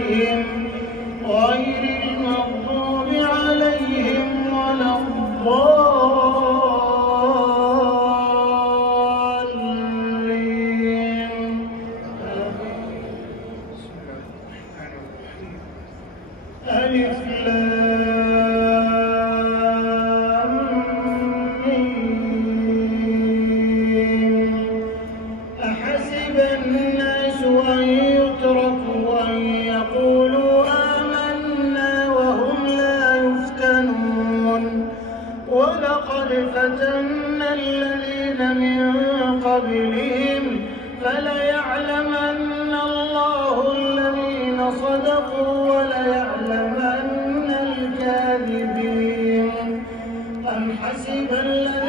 غير المغضوب عليهم ولا الضالين. ألف لام ميم. أحسب الناس أن يتركوا أن يقولوا آمنا وهم لا يفتنون. ولقد فتنا الذين من قبلهم فليعلمن الله الذين صدقوا وليعلمن الكاذبين. أم حسب الذين